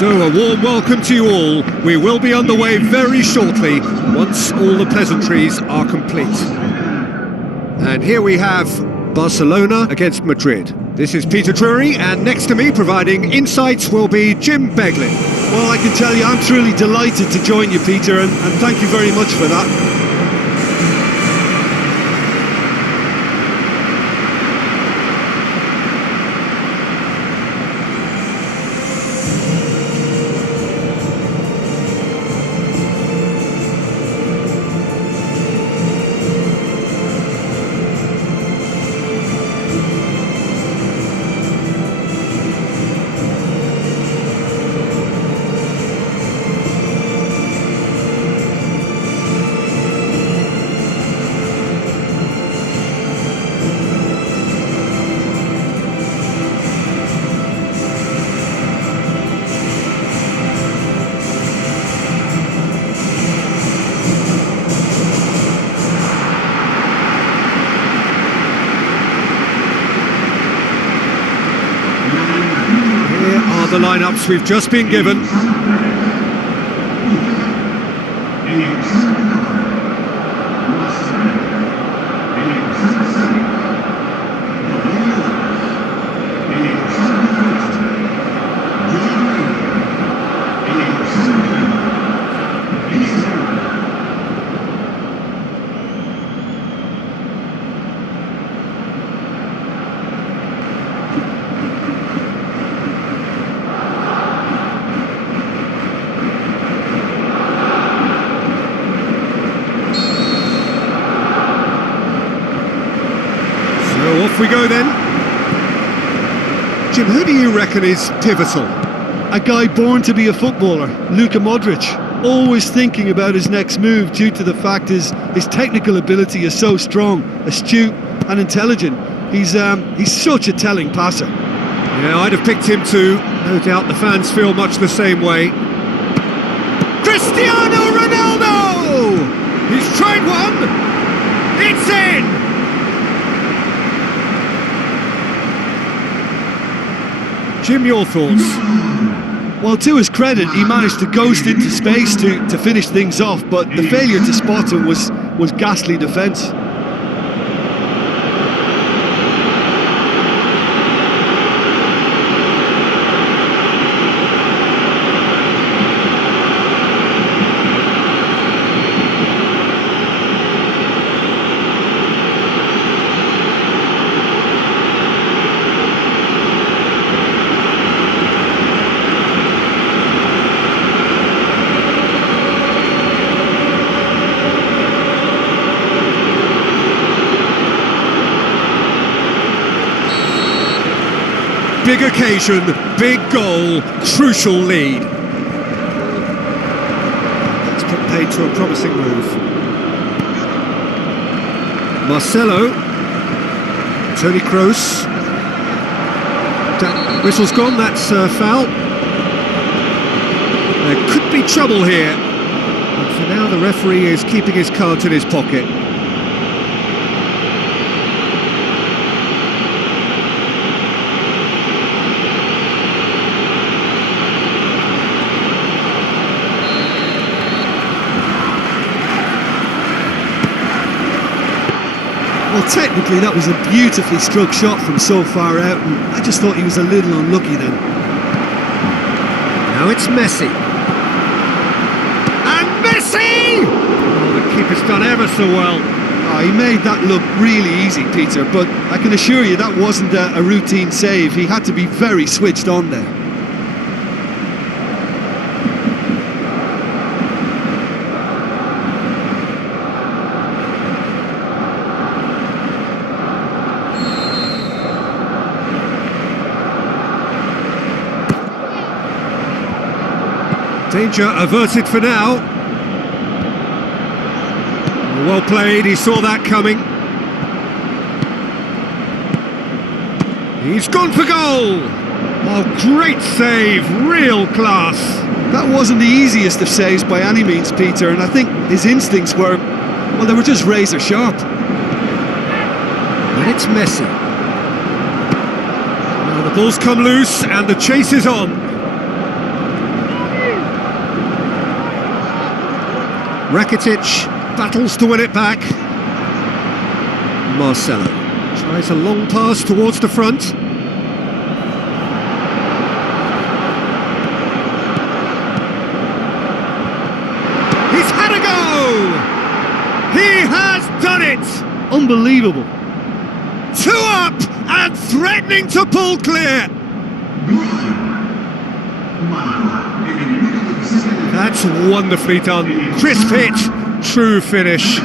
So, a warm welcome to you all. We will be underway very shortly, once all the pleasantries are complete. And here we have Barcelona against Madrid. This is Peter Drury, and next to me, providing insights, will be Jim Beglin. Well, I can tell you, I'm truly delighted to join you, Peter, and thank you very much for that. The lineups we've just been given. Off we go then. Jim, who do you reckon is pivotal? A guy born to be a footballer, Luka Modric. Always thinking about his next move due to the fact his technical ability is so strong, astute and intelligent. He's such a telling passer. Yeah, I'd have picked him too. No doubt the fans feel much the same way. Cristiano Ronaldo! He's tried one! It's in! Jim, your thoughts? Well, to his credit, he managed to ghost into space to finish things off, but the failure to spot him was ghastly defence. Big occasion, big goal, crucial lead. Let's put paid to a promising move. Marcelo. Toni Kroos. That whistle's gone, that's foul. There could be trouble here. But for now, the referee is keeping his cards in his pocket. Well, technically that was a beautifully struck shot from so far out, and I just thought he was a little unlucky then. Now it's Messi. And Messi! Oh, the keeper's done ever so well. Oh, he made that look really easy, Peter, but I can assure you that wasn't a routine save. He had to be very switched on there. Danger averted for now. Well played, he saw that coming. He's gone for goal! Oh, great save, real class. That wasn't the easiest of saves by any means, Peter, and I think his instincts were, well, they were just razor sharp. And it's Messi. Now the ball's come loose and the chase is on. Rakitic battles to win it back. Marcelo tries a long pass towards the front. He's had a go! He has done it! Unbelievable. 2 up and threatening to pull clear. That's wonderfully done. Crisp hit, true finish.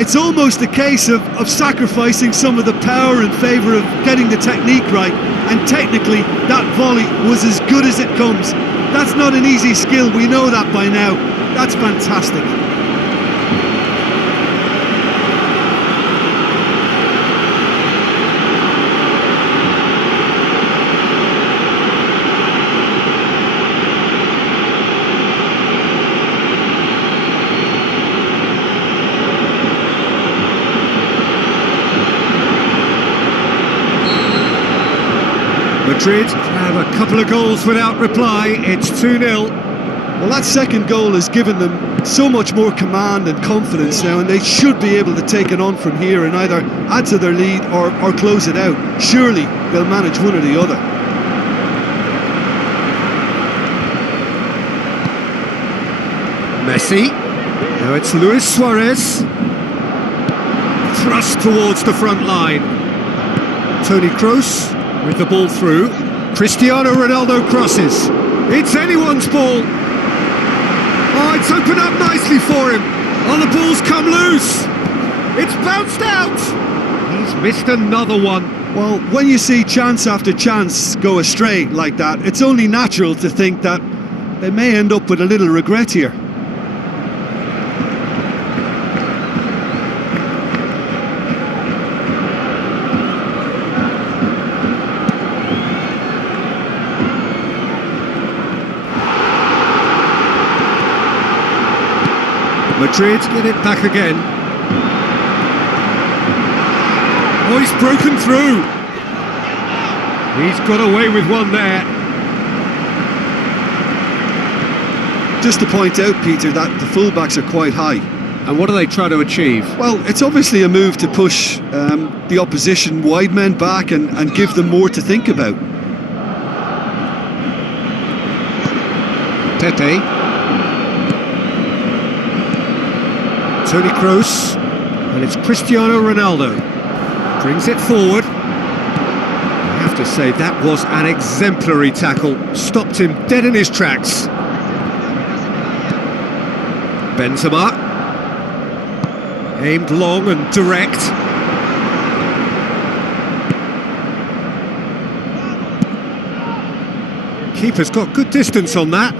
It's almost a case of sacrificing some of the power in favour of getting the technique right, and technically that volley was as good as it comes. That's not an easy skill, we know that by now. That's fantastic. Madrid have a couple of goals without reply. It's 2-0. Well, that second goal has given them so much more command and confidence now, and they should be able to take it on from here and either add to their lead or close it out. Surely they'll manage one or the other. Messi. Now it's Luis Suarez. Thrust towards the front line. Toni Kroos with the ball through. Cristiano Ronaldo crosses. It's anyone's ball. Oh, it's opened up nicely for him. Oh, the ball's come loose. It's bounced out. He's missed another one. Well, when you see chance after chance go astray like that, it's only natural to think that they may end up with a little regret here. Madrid get it back again. Oh, he's broken through. He's got away with one there. Just to point out, Peter, that the fullbacks are quite high. And what do they try to achieve? Well, it's obviously a move to push the opposition wide men back and give them more to think about. Tete. Toni Kroos, and it's Cristiano Ronaldo. Brings it forward. I have to say, that was an exemplary tackle. Stopped him dead in his tracks. Benzema. Aimed long and direct. Keeper's got good distance on that.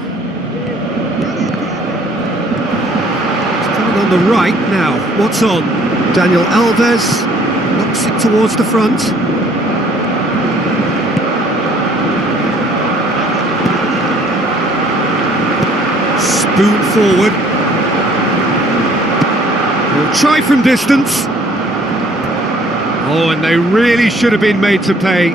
On the right now, what's on? Daniel Alves knocks it towards the front. Spoon forward. He'll try from distance. Oh, and they really should have been made to pay.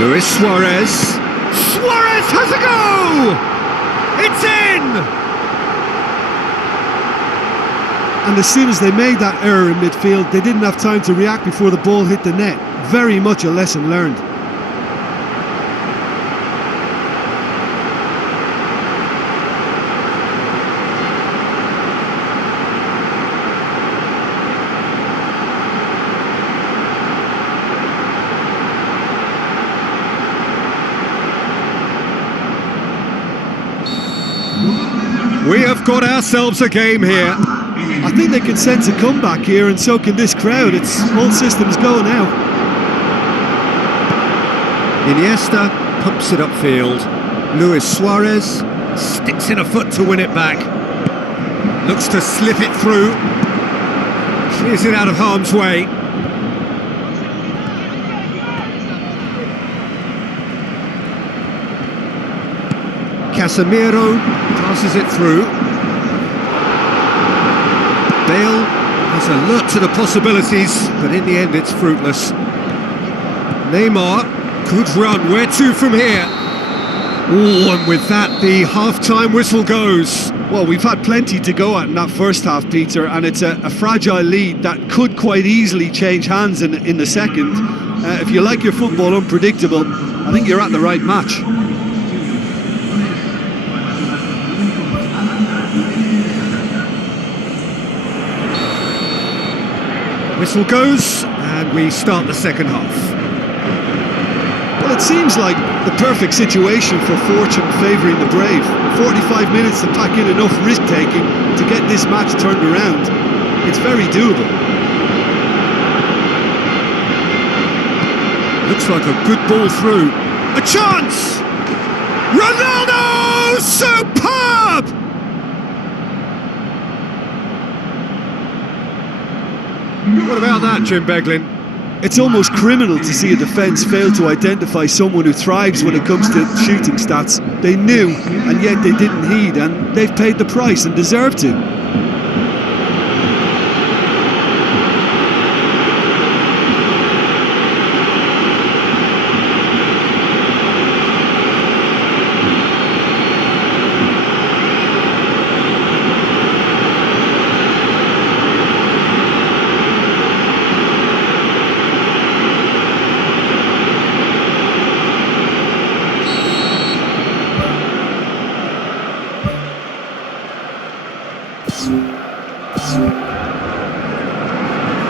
Luis Suarez. Suarez has a go! It's in! And as soon as they made that error in midfield, they didn't have time to react before the ball hit the net. Very much a lesson learned. We have got ourselves a game here. I think they can sense a comeback here, and so can this crowd. It's all systems go now. Iniesta pumps it upfield. Luis Suarez sticks in a foot to win it back. Looks to slip it through. Clears it out of harm's way. Casemiro passes it through. Bale is alert to the possibilities, but in the end it's fruitless. Neymar, good run, where to from here? Oh, and with that the half-time whistle goes. Well, we've had plenty to go at in that first half, Peter, and it's a fragile lead that could quite easily change hands in the second. If you like your football unpredictable, I think you're at the right match. Whistle goes, and we start the second half. Well, it seems like the perfect situation for fortune favouring the brave. 45 minutes to pack in enough risk-taking to get this match turned around. It's very doable. Looks like a good ball through. A chance! Ronaldo! Superb! What about that, Jim Beglin? It's almost criminal to see a defence fail to identify someone who thrives when it comes to shooting stats. They knew, and yet they didn't heed, and they've paid the price and deserve to.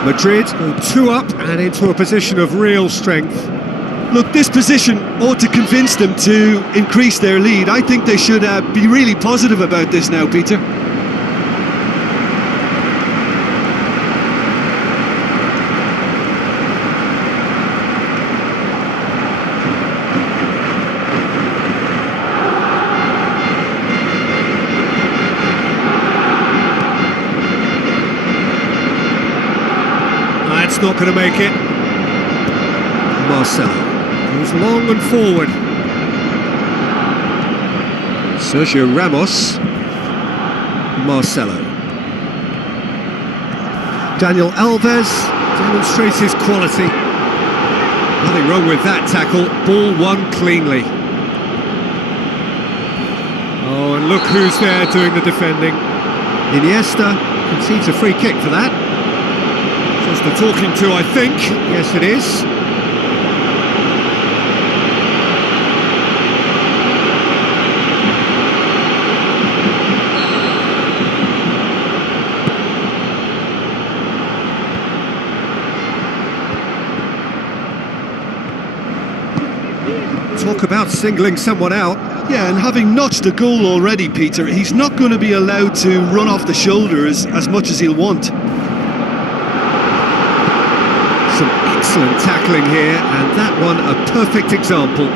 Madrid go 2 up and into a position of real strength. Look, this position ought to convince them to increase their lead. I think they should be really positive about this now, Peter. That's not going to make it. Marcelo goes long and forward. Sergio Ramos. Marcelo. Daniel Alves demonstrates his quality. Nothing wrong with that tackle. Ball won cleanly. Oh, and look who's there doing the defending. Iniesta concedes a free kick for that. Just the talking to, I think. Yes, it is. Talk about singling someone out. Yeah, and having notched a goal already, Peter, he's not going to be allowed to run off the shoulder as much as he'll want. Some excellent tackling here, and that one a perfect example.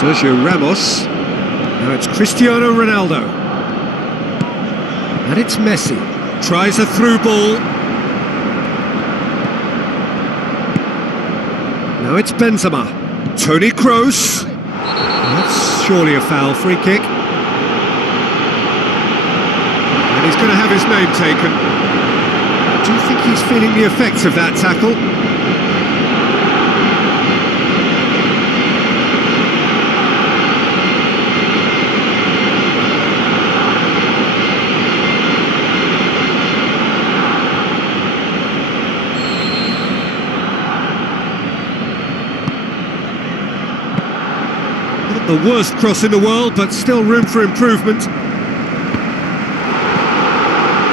Sergio Ramos. Now it's Cristiano Ronaldo. And it's Messi. Tries a through ball. Now it's Benzema. Toni Kroos. That's surely a foul. Free kick. And he's going to have his name taken. Do you think he's feeling the effects of that tackle? Not the worst cross in the world, but still room for improvement.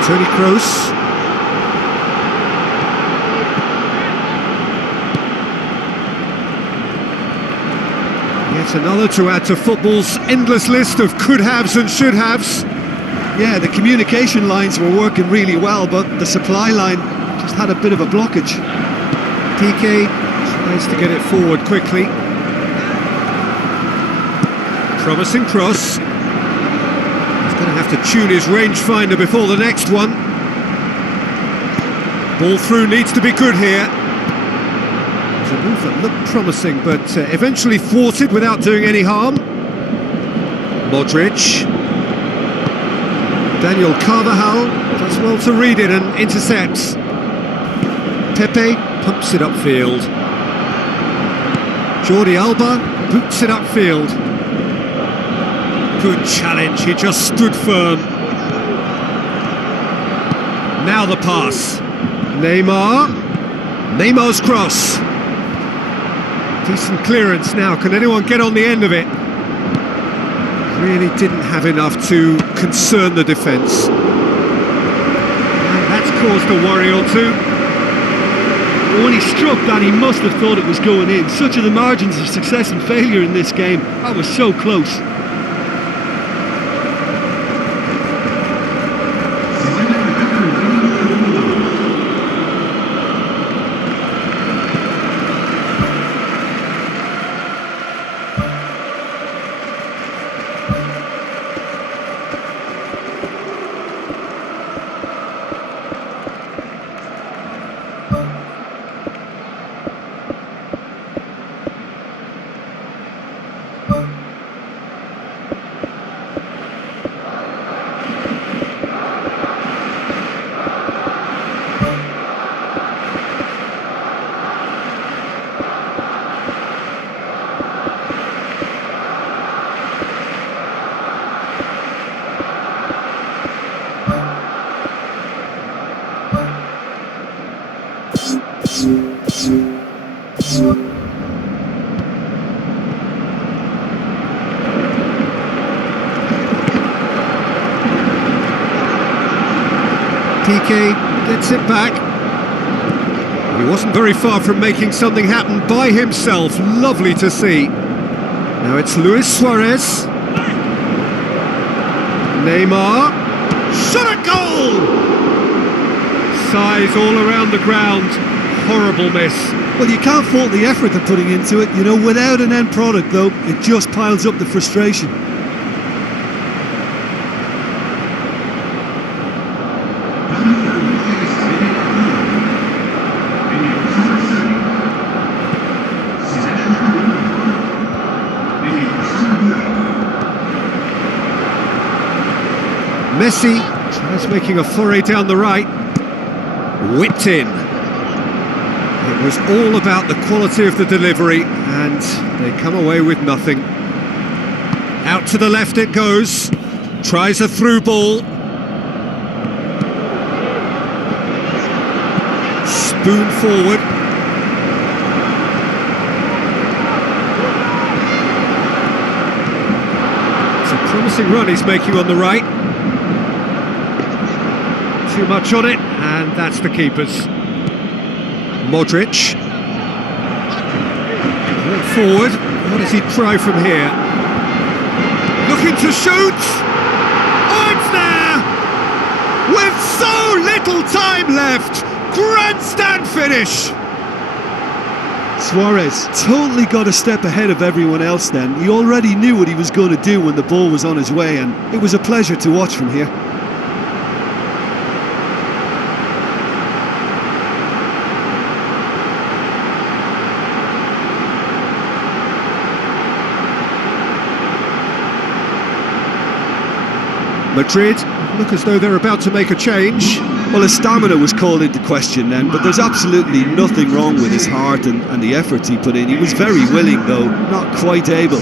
Toni Kroos. Yet another to add to football's endless list of could-haves and should-haves. Yeah, the communication lines were working really well, but the supply line just had a bit of a blockage. Piqué tries to get it forward quickly. Promising cross. He's going to have to tune his rangefinder before the next one. Ball through needs to be good here. A move that looked promising, but eventually thwarted without doing any harm. Modric. Daniel Carvajal does well to read it and intercepts. Pepe pumps it upfield. Jordi Alba boots it upfield. Good challenge, he just stood firm. Now the pass. Neymar's cross. Decent clearance now, can anyone get on the end of it? Really didn't have enough to concern the defence. And that's caused a worry or two. When he struck that, he must have thought it was going in. Such are the margins of success and failure in this game. That was so close. Piqué gets it back. He wasn't very far from making something happen by himself. Lovely to see. Now it's Luis Suarez. Neymar. Shot at goal! Sighs all around the ground. Horrible miss. Well, you can't fault the effort they're putting into it. You know, without an end product, though, it just piles up the frustration. Messi tries making a foray down the right. Whipped in. It was all about the quality of the delivery, and they come away with nothing. Out to the left it goes. Tries a through ball. Spoon forward. It's a promising run he's making on the right. Too much on it, and that's the keeper's. Modric. Walk forward. What does he try from here? Looking to shoot! Oh, it's there! With so little time left! Grandstand finish! Suarez totally got a step ahead of everyone else then. He already knew what he was going to do when the ball was on his way, and it was a pleasure to watch from here. Madrid look as though they're about to make a change. Well, his stamina was called into question then, but there's absolutely nothing wrong with his heart and the efforts he put in. He was very willing, though, not quite able.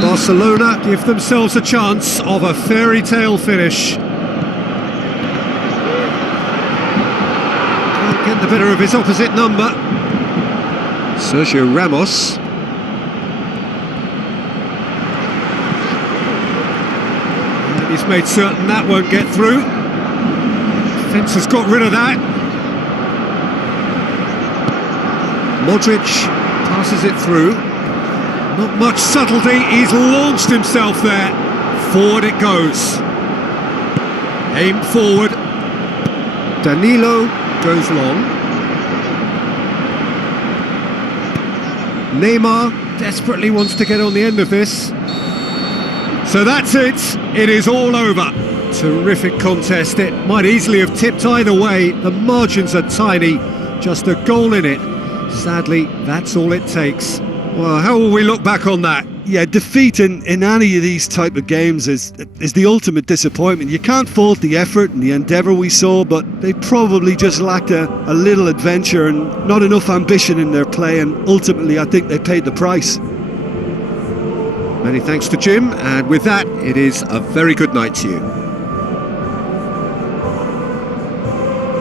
Barcelona give themselves a chance of a fairy tale finish. Can't get the better of his opposite number. Sergio Ramos. He's made certain that won't get through. Defence has got rid of that. Modric passes it through. Not much subtlety, he's launched himself there. Forward it goes. Aimed forward. Danilo goes long. Neymar desperately wants to get on the end of this. So that's it, it is all over. Terrific contest, it might easily have tipped either way. The margins are tiny, just a goal in it. Sadly, that's all it takes. Well, how will we look back on that? Yeah, defeat in any of these type of games is the ultimate disappointment. You can't fault the effort and the endeavour we saw, but they probably just lacked a little adventure and not enough ambition in their play, and ultimately I think they paid the price. Many thanks to Jim, and with that, it is a very good night to you.